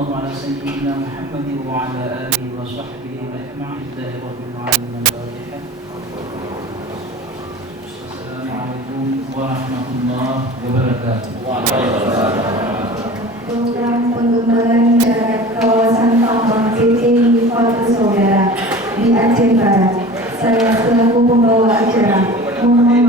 sallallahu ala sayyidina Muhammadin wa ala alihi wa sahbihi alhamdulillahi rabbil alamin. Assalamualaikum warahmatullahi wabarakatuh. Program pengembangan darat kawasan tambang PT Nifat Saudara di Aceh Barat. Saya selaku pembawa acara mohon